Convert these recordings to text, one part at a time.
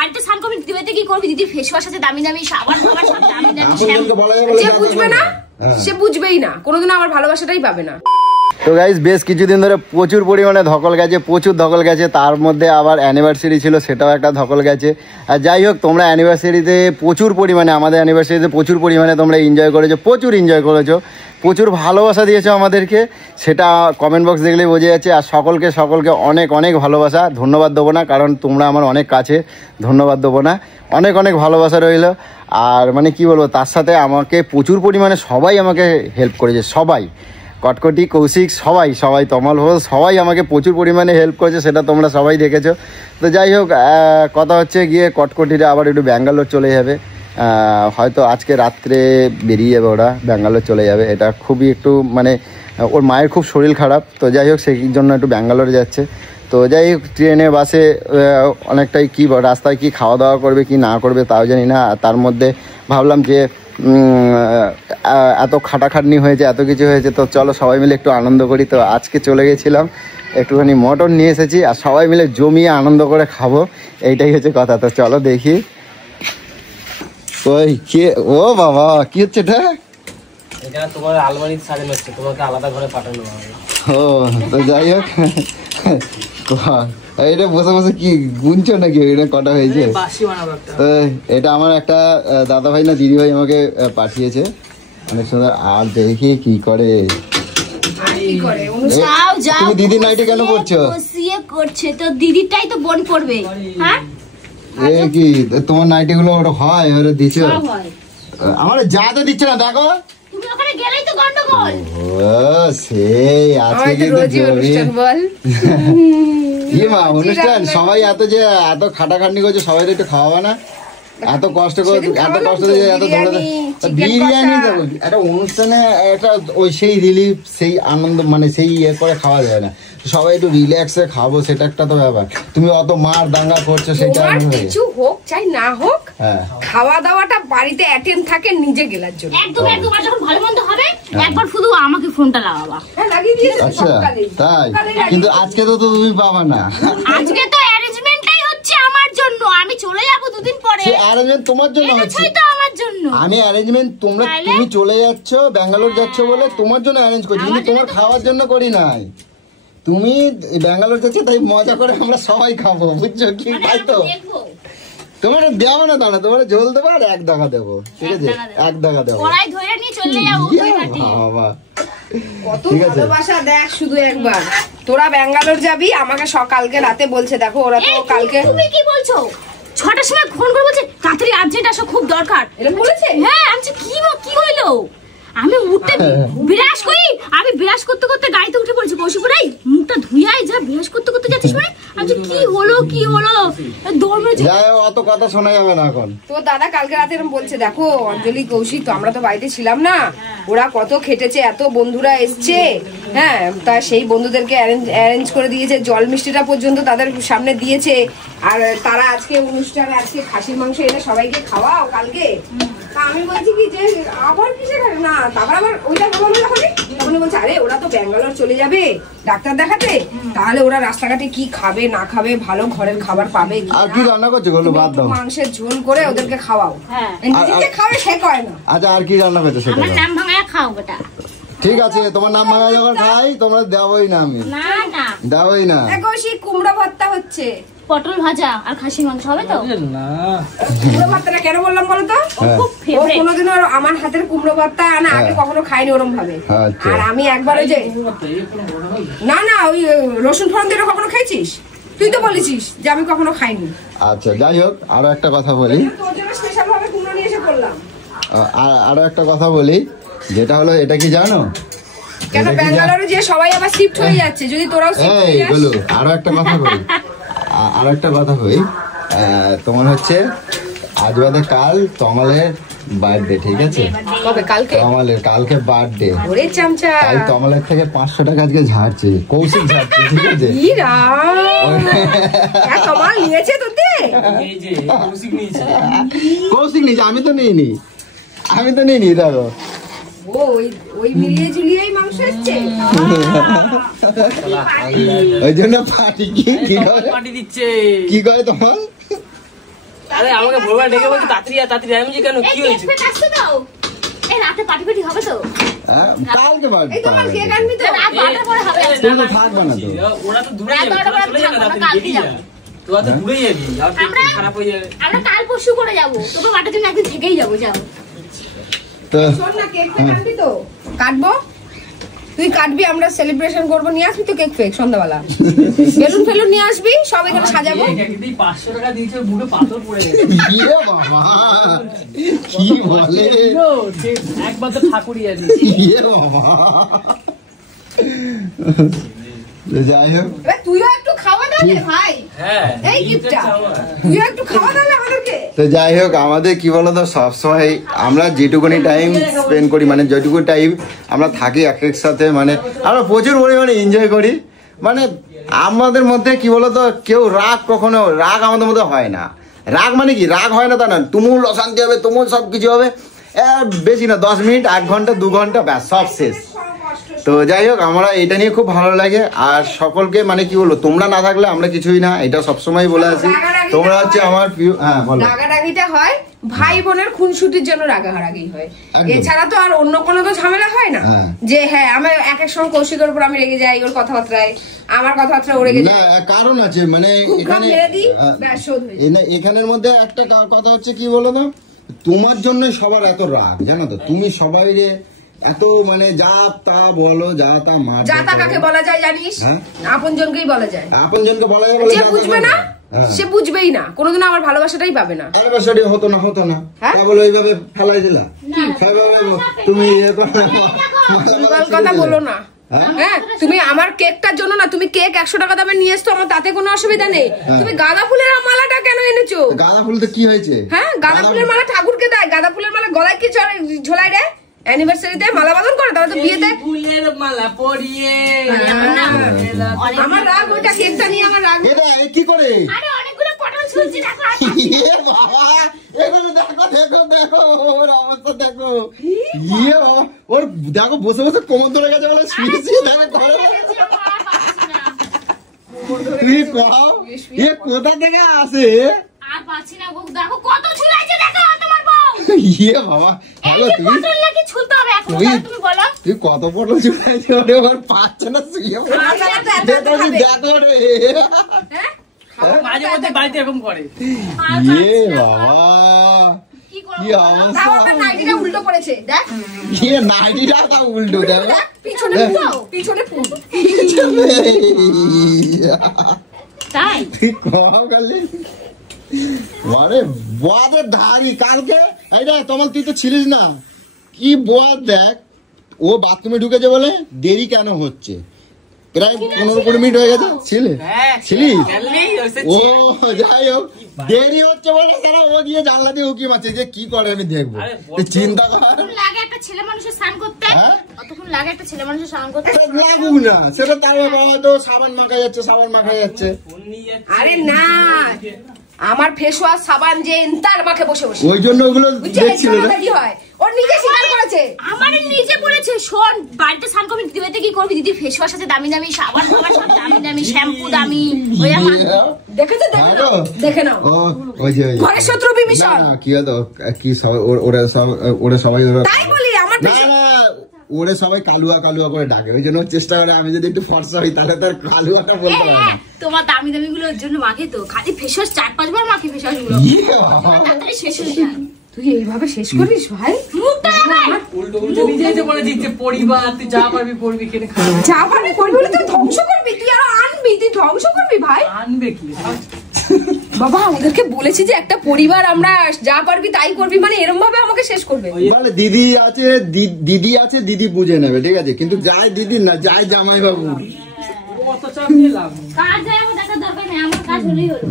বাড়িতে স্নান করবি, দিদিতে কি করবি? দিদির ফেস ওয়াশ আছে দামি দামি, সাবান সাবান সব দামি দামি শ্যাম্পু। যে বুঝবে না সে বুঝবেই না, কোনোদিন আমার ভালোবাসাটাই পাবে না। তো গাইস বেশ কিছুদিন ধরে প্রচুর পরিমাণে ধকল গেছে, প্রচুর ধকল গেছে। তার মধ্যে আবার অ্যানিভার্সারি ছিল, সেটাও একটা ধকল গেছে। আর যাই হোক, তোমরা অ্যানিভার্সারিতে প্রচুর পরিমাণে, আমাদের অ্যানিভার্সারিতে প্রচুর পরিমাণে তোমরা এনজয় করেছো, প্রচুর এনজয় করেছো, প্রচুর ভালোবাসা দিয়েছো আমাদেরকে, সেটা কমেন্ট বক্স দেখলেই বোঝা যাচ্ছে। আর সকলকে অনেক অনেক ভালোবাসা, ধন্যবাদ দেবো না কারণ তোমরা আমার অনেক কাছে, ধন্যবাদ দেবো না, অনেক অনেক ভালোবাসা রইল। আর মানে কি বলবো, তার সাথে আমাকে প্রচুর পরিমাণে সবাই আমাকে হেল্প করেছে, সবাই, কটকটি, কৌশিক, সবাই তমাল হোস, সবাই আমাকে প্রচুর পরিমাণে হেল্প করেছে, সেটা তোমরা সবাই দেখেছো। তো যাই হোক, কথা হচ্ছে গিয়ে কটকটিরা আবার একটু ব্যাঙ্গালোর চলে যাবে, হয়তো আজকে রাত্রে বেরিয়ে যাবে, ওরা ব্যাঙ্গালোর চলে যাবে। এটা খুবই একটু মানে ওর মায়ের খুব শরীর খারাপ, তো যাই হোক সেই জন্য একটু ব্যাঙ্গালোরে যাচ্ছে। তো যাই হোক, ট্রেনে বাসে অনেকটাই কি রাস্তায় কি খাওয়া দাওয়া করবে কি না করবে তাও জানি না। তার মধ্যে ভাবলাম যে এত খাটাখাটনি হয়েছে, এত কিছু হয়েছে, তো চলো সবাই মিলে একটু আনন্দ করি। তো আজকে চলে গেছিলাম, একটুখানি মটন নিয়ে এসেছি আর সবাই মিলে জমিয়ে আনন্দ করে খাবো, এইটাই হচ্ছে কথা। তো চলো দেখি। ওই কে, ও বাবা কি হচ্ছে এটা? এটা তোমার আলমারির সাজানো হচ্ছে, তোমাকে আলাদা ঘরে পাঠানো হবে। ও তো যাই হোক, এটা বসে বসে কি গুনছো নাকি? এটা কটা হয়েছে? এটা আমার একটা দাদা ভাই না দিদি ভাই আমাকে পাঠিয়েছে, অনেক সুন্দর। আর দেখি কি করে। তুমি দিদির নাইটি কেন পড়ছো? করছে তো দিদিরটাই তো বোন পড়বে। হ্যাঁ এ কি তোমার নাইটি গুলো ওটা হয়, ওরা দিছো? আমার যা তো দিচ্ছে না, দেখো তুমি ওখানে গেলেই তো গন্ডগোল। ও সেই আজকে কিন্তু অনুষ্ঠান, সবাই এত খাটাখাটনি করছে, সবাই একটু খাওয়াবে না? এত কষ্ট করে, এত কষ্ট করে, এত ধরে বিরিয়ানি দেবো একটা অনুষ্ঠানে, একটা ওই সেই রিলিফ, সেই আনন্দ, মানে সেই ইয়ে করে খাওয়া যায় না, সবাই একটু রিল্যাক্সে খাবো, সেটা একটা তো ব্যাপার। তুমি অত মার দাঙ্গা করছো, সেটা কিছু হোক চাই না হোক, খাওয়া দাওয়াটা বাড়িতে অ্যাটেন্ড থাকে নিজে গেলার জন্য। একদম একদম, আর যখন ভালো মন্দ হবে একবার শুধু আমাকে ফোনটা লাগাবা। আচ্ছা তাই, কিন্তু আজকে তো তুমি পাবা না। আজকে তো অ্যারেঞ্জমেন্টটাই হচ্ছে আমার জন্য, আমি চলে যাব দুদিন পরে। সে অ্যারেঞ্জমেন্ট তোমার জন্য হচ্ছে, তো আমার জন্য আমি অ্যারেঞ্জমেন্ট তুমি চলে যাচ্ছ, ব্যাঙ্গালোর যাচ্ছ বলে তোমার জন্য অ্যারেঞ্জ করছি, কিন্তু তোমার খাওয়ার জন্য করি নাই। তুমি ব্যাঙ্গালোর যাচ্ছ তাই মজা করে আমরা সবাই খাবো, বুঝছো কি? তাই তো তোমার দেওয়া না, দাঁড়া তোমার ঝোল দেবো আর এক দাগা দেবো, ঠিক আছে? এক দাগা দেবো, বাবা কত ভালোবাসা দেখ শুধু একবার। তোরা ব্যাঙ্গালোর যাবি, আমাকে সকালকে রাতে বলছে, দেখো ওরা তো কালকে। তুমি কি বলছো? 6টার সময় ফোন করে বলছে তাড়াতাড়ি আর্জেন্ট আসো, খুব দরকার। এটা বলেছে? হ্যাঁ, আমি কি হইলো? আমি উঠতে বিরাজ করি, আমি বিরাজ করতে করতে গাড়িতে উঠে পড়েছি, বসে পড়াই মুখটা ধুইয়াই যা বিরাজ করতে করতে যাচ্ছিস মানে। আমি কি হলো দৌড় মেরেছি। অত কথা শোনা যাবে না এখন। তো দাদা কালকে রাতে এরকম বলছে, দেখো অঞ্জলি, কৌশিক, তো আমরা তো বাড়িতে ছিলাম না, ওরা কত খেটেছে, এত বন্ধুরা এসছে, হ্যাঁ, তা সেই বন্ধুদেরকে অ্যারেঞ্জ করে দিয়েছে, জল মিষ্টিটা পর্যন্ত তাদের সামনে দিয়েছে। আর তারা আজকে অনুষ্ঠানে আজকে খাসির মাংস এনে সবাইকে খাওয়াও কালকে। তা আমি বলছি কি যে আবার কিসে না, তারপর আবার ওইটা বলবো তখন বলছে, আরে ওরা তো ব্যাঙ্গালোর চলে যাবে ডাক্তার দেখাতে, তাহলে ওরা রাস্তাঘাটে কি খাবে না খাবে, ভালো ঘরের খাবার পাবে। আর কি রান্না করছো? বাদ দাও, মাংসের ঝোল করে ওদেরকে খাওয়াও। নিজে খাবে সে কয় না। আচ্ছা আর কি রান্না করছো সেটা? আমার নাম ভাঙায় খাও বেটা। ঠিক আছে, তোমার নাম ভাঙা যখন খাই তোমরা দেওই না, আমি দেওই না। কৌশিক কুমড়ো ভর্তা হচ্ছে, পটল ভাজা আর খাসির মাংস হবে তো? না কুমড়ো ভর্তাটা কেন বললাম বলো তো? খুব ফেভারিট। কোনোদিনও আমার হাতের কুমড়ো ভর্তা না আগে কখনো খাইনি ওরম ভাবে। আর আমি একবার ওই যে না ওই রসুন ফোড়ন দিয়ে কখনো খাইছিস? তুই তো বলেছিস যে আমি কখনো খাইনি। আচ্ছা যাই হোক, আরো একটা কথা বলি, তোর জন্য স্পেশাল ভাবে কুমড়ো নিয়ে এসে করলাম। আরো একটা কথা বলি, যেটা হলো, এটা কি জানো? কেন ব্যাঙ্গালোরে যে সবাই আবার শিফট হয়ে যাচ্ছে, যদি তোরাও শিফট হয়ে যাস। বলো আরো একটা কথা বলি, তোমার হচ্ছে আজ বাদে কাল তমালের বার্থডে, ঠিক আছে? কালকে বার্থডে। তাই তমালের থেকে 500 টাকা আজকে ঝাড়ছে, কৌশিক ঝাড়ছে, ঠিক আছে? কৌশিক নিয়েছে, আমি তো নিইনি, দেখো ওই জন্য পার্টি কি করে তোমার? আরে আমাকে ভোরবেলা ডেকে বলছি তাড়াতাড়ি আমি যে কেন কি হয়েছে? এই রাতে পার্টি হবে তো? কালকে পার্টি এই তোমার কেক আনবি তো? রাত 12টার পরে হবে। তুমি তো থাকবে না তো। ওরা তো দূরে যাবে, তোরা চলে যাবে, তাড়াতাড়ি বেরিয়ে যা। তোরা তো দূরে যাবি, আর খারাপ হয়ে যাবে। আমরা কাল পরশু করে যাবো, তোকে বাটার জন্য একদিন থেকেই যাবো। যাও তো শোন না, কেক কাটবি তো? কাটবো, তুই কাটবি, আমরা সেলিব্রেশন করবো, নিয়ে আসবি তো কেক ফেক সন্ধ্যাবেলা, বেলুন ফেলুন নিয়ে আসবি, সব এখানে সাজাবো। 500 টাকা দিয়েছে, বুড়ো পাথর পড়ে গেছে। ইয়ে বাবা কি বলে, একবার তো ঠাকুরই আছে। ইয়ে বাবা। যাই হোক, এবার তুইও একটু খাওয়া দাওয়া ভাই। হ্যাঁ এই গিফটটা তুইও একটু খাওয়া দাওয়া আমাদেরকে। তো যাই হোক, আমাদের কি বলতো, সবসময় আমরা যেটুকুনি টাইম স্পেন্ড করি, মানে যেটুকু টাইম আমরা থাকি এক এক সাথে, মানে আমরা প্রচুর পরিমাণে এনজয় করি। মানে আমাদের মধ্যে কি বলতো, কেউ রাগ আমাদের মধ্যে হয় না। রাগ মানে কি, রাগ হয় না তা না, তুমুল অশান্তি হবে, তুমুল সব কিছু হবে, বেশি না 10 মিনিট 1 ঘন্টা 2 ঘন্টা ব্যাস সব শেষ। তো যাই হোক, আমরা এটা নিয়ে খুব ভালো লাগে। আর সকলকে মানে কি বলবো, তোমরা না থাকলে আমরা কিছুই না, এটা সবসময় বলে আসি। তোমরা হচ্ছে আমার প্রিয়। হ্যাঁ বলো। রাগারাগিটা হয় ভাই বোনের খুনসুটির জন্য, রাগারাগি হয়, এছাড়া তো আর অন্য কোনো তো ঝামেলা হয় না। যে হ্যাঁ আমি এক এক সময় কৌশিকের উপর আমি রেগে যাই, ওর কথাবার্তায়, আমার কথাবার্তা ও রেগে যায়। কারণ আছে, মানে এখানের মধ্যে একটা কথা হচ্ছে কি বলো তো, তোমার জন্য সবার এত রাগ, জানো তো, তুমি সবাই এত মানে যা তা বলো, যা তা মার, যা তা কাকে বলা যায় জানিস? আপন জনকেই বলা যায়। আপন জনকে বলা যায়, যে বুঝবে না সে বুঝবেই না, কোনোদিন আমার ভালোবাসাটাই পাবে না। ভালোবাসাটি হতো না তা বলে এইভাবে ফেলাই দিলা, তুমি কথা বলো না। হ্যাঁ, তুমি আমার কেকটার জন্য না, তুমি কেক 100 টাকা দামে নিয়ে এসছো, আমার তাতে কোনো অসুবিধা নেই। তুমি গাঁদা ফুলের মালাটা কেন এনেছো? গাঁদা ফুল তো কি হয়েছে? হ্যাঁ, গাঁদা ফুলের মালা ঠাকুরকে দেয়, গাঁদা ফুলের মালা গলায় কি ঝোলাই দেয়? অ্যানিভার্সারিতে মালা বদল করে, তাহলে তো বিয়েতে ফুলের মালা পরিয়ে। আমার রাগ ওইটা, কেকটা নিয়ে আমার রাগ। এটা কি করে? আরে অনেকগুলো পটল ঝুলছে, দেখো। ইয়ে বাবা, এখানে দেখো ওর অবস্থা দেখো। ইয়ে বাবা, ওর দেখো বসে বসে কোমর ধরে গেছে বলে শুয়ে দেখো করে। তুই কও এ কোথা থেকে আসে? আর পাচ্ছি না গো, দেখো কত ঝুলাইছে, দেখো তোমার বউ। ইয়ে বাবা, হ্যালো এই পটল নাকি ঝুলতে হবে এখন, তুমি বলো। তুই কত পটল ঝুলাইছে, ওরে ওর পাচ্ছে না শুয়ে দেখো রে। মাঝে মধ্যে বাড়িতে এরকম করে। ইয়ে বাবা, কি করব? কি অবস্থা। আমার নাইটিটা উল্টো পড়েছে, দেখ। ইয়ে নাইটিটা উল্টো দেখো, পিছনে ফুল। তাই তুই কম গেলে আরে বদের ধারি কালকে। এইটা তোমার তুই তো ছিলিস না, কি বদ দেখ, ও বাথরুমে ঢুকেছে বলে দেরি কেন হচ্ছে, প্রায় 15-20 মিনিট হয়ে গেছে। ছিলিস? ও যাই হোক, দেরি হচ্ছে বলে সারা ও গিয়ে জানলা দিয়ে উকি মারছে যে কি করে আমি দেখবো। চিন্তা কর, লাগে একটা ছেলে মানুষের স্নান করতে, কতক্ষণ লাগে একটা ছেলে মানুষের স্নান করতে? লাগুক না, সেটা তার বাবা হয়তো সাবান মাখা যাচ্ছে। আরে না, আমার ফেস ওয়াশ সাবান যে তার মাখে বসে ওই জন্য ওগুলো দেখছিল না। হয়, ওর নিজে স্বীকার করেছে। আমার নিজে বলেছে, শোন বাড়িতে স্নান করবি, দিদিতে কি করবি, দিদির ফেস ওয়াশ আছে দামি দামি, সাবান সব দামি দামি, শ্যাম্পু দামি। ওই আমার দেখেছো, দেখে নাও। ওই যে ঘরের শত্রু বিভীষণ। কি হতো, কি ওরা সবাই তাই বলি আমার ওরে সবাই কালুয়া করে ডাকে, ওই জন্য চেষ্টা করে আমি যদি একটু ফর্সা হই তাহলে তার কালুয়াটা বলতে পারবো না। তোমার দামি দামি গুলো ওর জন্য মাখে তো, খালি ফেস ওয়াশ 4-5 বার মাখে, ফেস ওয়াশ গুলো তাড়াতাড়ি শেষ হয়ে যায়। তুই এইভাবে শেষ করিস ভাই? মুখটা উল্টো নিজে যে বলে দিচ্ছে পরিবার, তুই যা পারবি করবি, কেন যা পারবি করবি বলে তুই ধ্বংস করবি, তুই আরো আনবি, তুই ধ্বংস করবি ভাই। আনবে কি বাবা, আমাদেরকে বলেছি যে একটা পরিবার, আমরা যা পারবি তাই করবি, মানে এরকম ভাবে আমাকে শেষ করবে। দিদি আছে দিদি বুঝে নেবে, ঠিক আছে, কিন্তু যাই দিদি না, যাই জামাই বাবু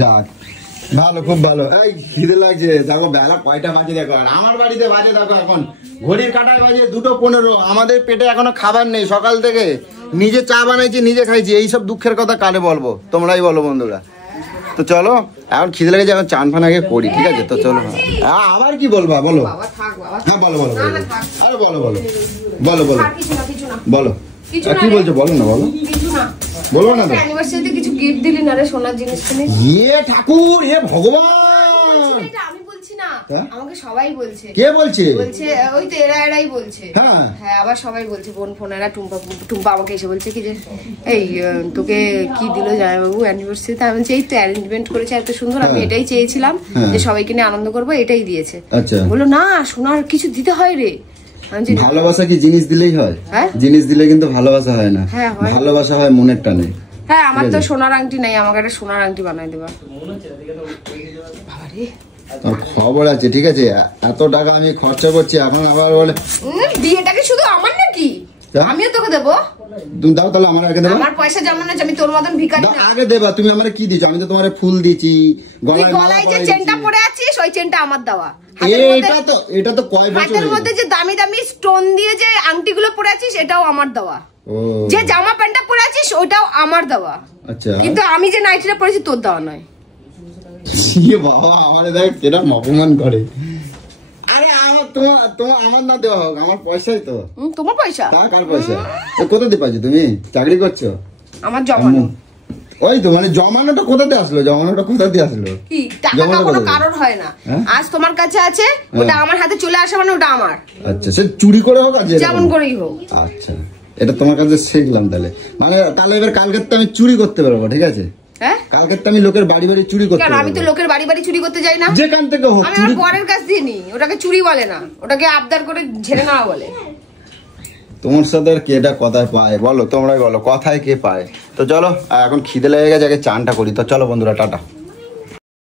যাক, ভালো, খুব ভালো। এই খিদে লাগছে, দেখো বেলা কয়টা বাজে দেখো, আর আমার বাড়িতে বাজে দেখো এখন ঘড়ির কাঁটায় বাজে 2:15। আমাদের পেটে এখনো খাবার নেই, সকাল থেকে নিজে চা বানাইছি, নিজে খাইছি। এইসব দুঃখের কথা কারে বলবো, তোমরাই বলো বন্ধুরা। তো চলো, এখন খিদে লেগেছে, এখন চান ফান আগে করি, ঠিক আছে? তো চলো। আবার কি বলবা বলো? হ্যাঁ বলো। আরে বলো কি বলছো, বলো না, বলো না তো। অ্যানিভার্সারিতে কিছু গিফট দিলি না রে, সোনার জিনিস কিনে। ইয়ে ঠাকুর, এ ভগবান, আমি বলছি না, হ্যাঁ? আমাকে সবাই বলছে। কে বলছে? বলছে ওই তো এরাই বলছে। হ্যাঁ হ্যাঁ, আবার সবাই বলছে, বোন ফোনেরা টুম্পা আমাকে এসে বলছে কি যে এই তোকে কি দিল জামাইবাবু অ্যানিভার্সারিতে? আমি বলছি এই তো অ্যারেঞ্জমেন্ট করেছে এত সুন্দর, আমি এটাই চেয়েছিলাম যে সবাইকে নিয়ে আনন্দ করবো, এটাই দিয়েছে। আচ্ছা। বললো না সোনার কিছু দিতে হয় রে। ভালোবাসা কি জিনিস দিলেই হয়? হ্যাঁ? জিনিস দিলে কিন্তু ভালোবাসা হয় না, হ্যাঁ, হয়। ভালোবাসা হয় মনের টানে। হ্যাঁ, আমার তো সোনার আংটি নাই, আমাকে একটা সোনার আংটি বানাই দেবা। বাবারে, আর খবর আছে, ঠিক আছে? এত টাকা আমি খরচা করছি, এখন আবার বলে বিয়েটা কি শুধু আমার নাকি? হ্যাঁ? আমিও তোকে দেবো। তুমি দাও তাহলে, আমার আগে দেবা। আমার পয়সা যেমন আছে, আমি তোর মতন ভিখারি না। আগে দেবা। তুমি আমার কি দিছো? আমি তো তোমার ফুল দিছি, তুই গলায় যে চেনটা পরে আছিস ওই চেনটা আমার দেওয়া। এটা তো কয় বছর হাতের মধ্যে যে দামি দামি স্টোন দিয়ে যে আংটিগুলো পরে আছিস এটাও আমার দেওয়া। ও যে জামা প্যান্টটা পরে আছিস ওটাও আমার দেওয়া। আচ্ছা, কিন্তু আমি যে নাইটিটা পরেছি তোর দেওয়া নয়। বাবা আমার দেখ কেটা অপমান করে। আরে আমার তোমার আমার না দেওয়া হোক, আমার পয়সাই তো। তোমার পয়সা? তা কার পয়সা? কোথা দিয়ে পাচ্ছ? তুমি চাকরি করছো? আমার জমানো। ওই তো মানে জমানোটা কোথা দিয়ে আসলো? জমানোটা কোথা দিয়ে আসলো? কি টাকা কখনো কারোর হয় না। আজ তোমার কাছে আছে, ওটা আমার হাতে চলে আসে মানে ওটা আমার। আচ্ছা, সে চুরি করে হোক আর যেমন করেই হোক। আচ্ছা, এটা তোমার কাছে শিখলাম তাহলে। মানে তাহলে এবার কালকের তো আমি চুরি করতে পারবো, ঠিক আছে? হ্যাঁ, কালকের তো আমি লোকের বাড়ি বাড়ি চুরি করতে পারবো। আমি তো লোকের বাড়ি বাড়ি চুরি করতে যাই না, যেখান থেকে হোক। আমি আমার বরের কাছ দিয়ে নি, ওটাকে চুরি বলে না, ওটাকে আবদার করে ঝেড়ে নেওয়া বলে। তোমার সাথে আর কে এটা কথায় পায় বলো? তোমরাই বলো কথায় কে পায়। তো চলো, এখন খিদে লেগে গেছে, আগে চানটা করি। তো চলো বন্ধুরা, টাটা।